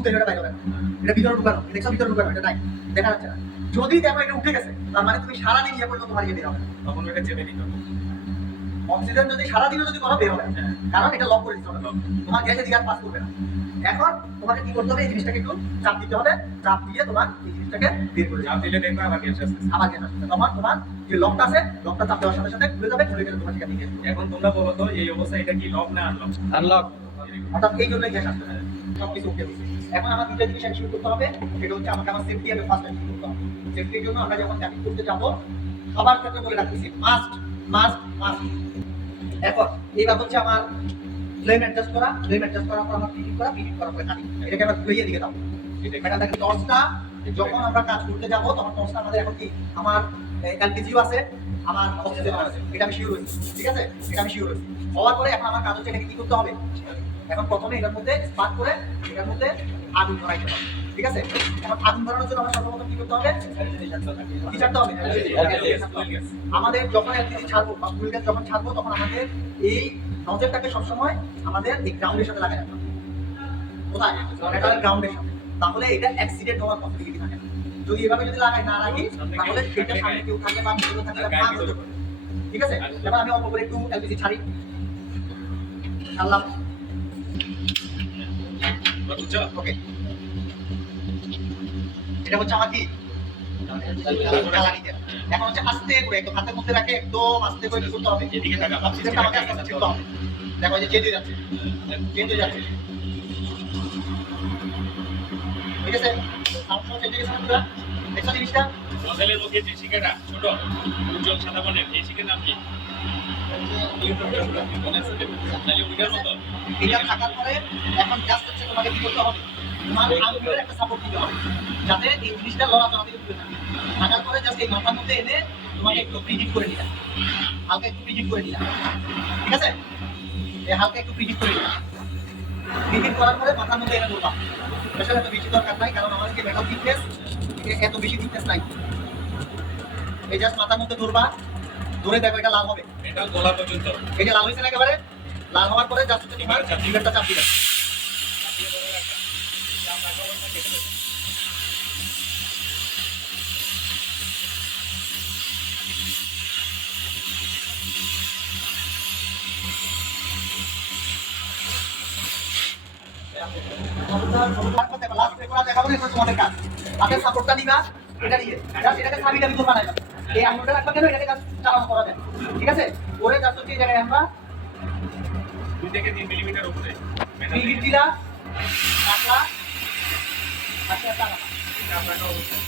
মুহূর্তে এটা বাইরে হবে না, এটা ভিতরে ঢুকানো, দেখছো ভিতরে ঢুকানো, এটা নাই, দেখা যাচ্ছে না। যদি দেখো এটা উঠে গেছে, তার মানে তুমি সারাদিন ইয়ে পর্যন্ত তোমার ইয়ে বের হবে না, তখন ওটা চেপে দিতে হবে। অক্সিজেন যদি সারাদিনও যদি করো বের হবে না, কারণ এটা লক করে দিতে হবে, তোমার গ্যাসের দিকে আর পাস করবে না। এখন তোমাকে কি করতে হবে, এই জিনিসটাকে একটু চাপ দিতে হবে, চাপ দিয়ে তোমার এই জিনিসটাকে বের করে চাপ দিলে দেখবে আবার গ্যাস আসছে। আবার গ্যাস আসছে, তখন তোমার যে লকটা আছে, লকটা চাপ দেওয়ার সাথে সাথে খুলে যাবে, খুলে গেলে তোমার সেখানে গ্যাস। এখন তোমরা বলো তো এই অবস্থায় এটা কি লক না আনলক? আনলক। অর্থাৎ এই জন্যই গ্যাস আসছে, সবকিছু ওকে হচ্ছে। এখন আমার দুটো জিনিস এনশিওর করতে হবে, সেটা হচ্ছে আমাকে আমার সেফটি আগে ফার্স্ট এনশিওর করতে হবে। সেফটির জন্য আমরা যখন ট্যাপিং করতে যাব, সবার ক্ষেত্রে বলে রাখতেছি মাস্ট মাস্ট মাস্ট। এখন এইবার হচ্ছে আমার ফ্লেম অ্যাডজাস্ট করা, ফ্লেম অ্যাডজাস্ট করার পর আমার প্রিহিট করার পরে কাটি, এটাকে আমরা ধুইয়ে দিকে দাও। ম্যাডাম দেখেন টর্চটা যখন আমরা কাজ করতে যাব, তখন টর্চটা আমাদের এখন কি আমার এলপিজিও আছে, আমার অক্সিজেন আছে, এটা আমি শিওর হয়েছি, ঠিক আছে, এটা আমি শিওর হয়েছি। হওয়ার পরে এখন আমার কাজ হচ্ছে এটাকে কি করতে হবে, এখন প্রথমে এটার মধ্যে স্পার্ক করে এটার মধ্যে আগুন ধরাইতে হবে, ঠিক আছে। এখন আগুন ধরানোর জন্য আমরা সর্বপ্রথম কি করতে হবে, কি ছাড়তে হবে, আমাদের যখন এলপিজি ছাড়বো বা ফুয়েল গ্যাস যখন ছাড়বো, তখন আমাদের এই নজলটাকে সবসময় আমাদের এই গ্রাউন্ডের সাথে লাগাই রাখতে হবে। কোথায়, মেটালের গ্রাউন্ডের সাথে, তাহলে এটা অ্যাক্সিডেন্ট হওয়ার পসিবিলিটি থাকে না। যদি এভাবে যদি লাগাই না রাখি, তাহলে সেটা সামনে কেউ থাকলে বা ভিতরে থাকলে ভাগ হতে পারে, ঠিক আছে। এবার আমি অল্প করে একটু এলপিজি ছাড়ি, ছাড়লাম, ওকে। এটা হচ্ছে আমার কি জ্বালানিতে। এখন হচ্ছে আস্তে করে একদম হাতের মধ্যে রাখে, একদম আস্তে করে কি করতে হবে, এদিকে থাকা অক্সিজেনটা আমাকে আস্তে আস্তে ছিটতে হবে। দেখো এই যে চেঞ্জ হয়ে যাচ্ছে, চেঞ্জ হয়ে যাচ্ছে, ঠিক আছে। সাউন্ড চেঞ্জ হয়ে গেছে না পুরো, দেখছো জিনিসটা। নজলের মধ্যে যে শিকেটা ছোট উজ্জ্বল সাদা বর্ণের, এই শিকের নাম কি? এটা থাকার পরে এখন জাস্ট হচ্ছে তোমাকে কি করতে হবে, তোমার আঙুলের একটা সাপোর্ট দিতে হবে, যাতে এই জিনিসটা লড়াচড়া থেকে দূরে থাকে। থাকার পরে জাস্ট এই মাথার মধ্যে এনে তোমাকে একটু প্রিহিট করে নিলাম, হালকা একটু প্রিহিট করে নিলাম, ঠিক আছে। এই হালকা একটু প্রিহিট করে নিলাম, প্রিহিট করার পরে মাথার মধ্যে এনে ধরবা। আসলে এত বেশি দরকার নাই, কারণ আমাদের যে মেটাল থিকনেস, এত বেশি থিকনেস নাই। এই জাস্ট মাথার মধ্যে ধরবা, ধরে দেখো এটা লাল হবে, এটা গোলা পর্যন্ত। এই যে লাল হয়েছে না একেবারে, লাল হওয়ার পরে জাস্ট তোমার লিভারটা চাপ দিবে। তোমাদের কাজ হাতের সাপোর্টটা নিবা, এটা নিয়ে এটাকে সাবিটা ভিতর বানাইবা, এই আঙুলটা রাখবা কেন, এটাকে চালানো করা যায়, ঠিক আছে। ওরে জাস্ট হচ্ছে এই জায়গায় আমরা 2 থেকে 3 মিলিমিটার উপরে প্রিহিট দিলা, রাখলা, আচ্ছা চালাবা। এটা আপনাকে অবশ্যই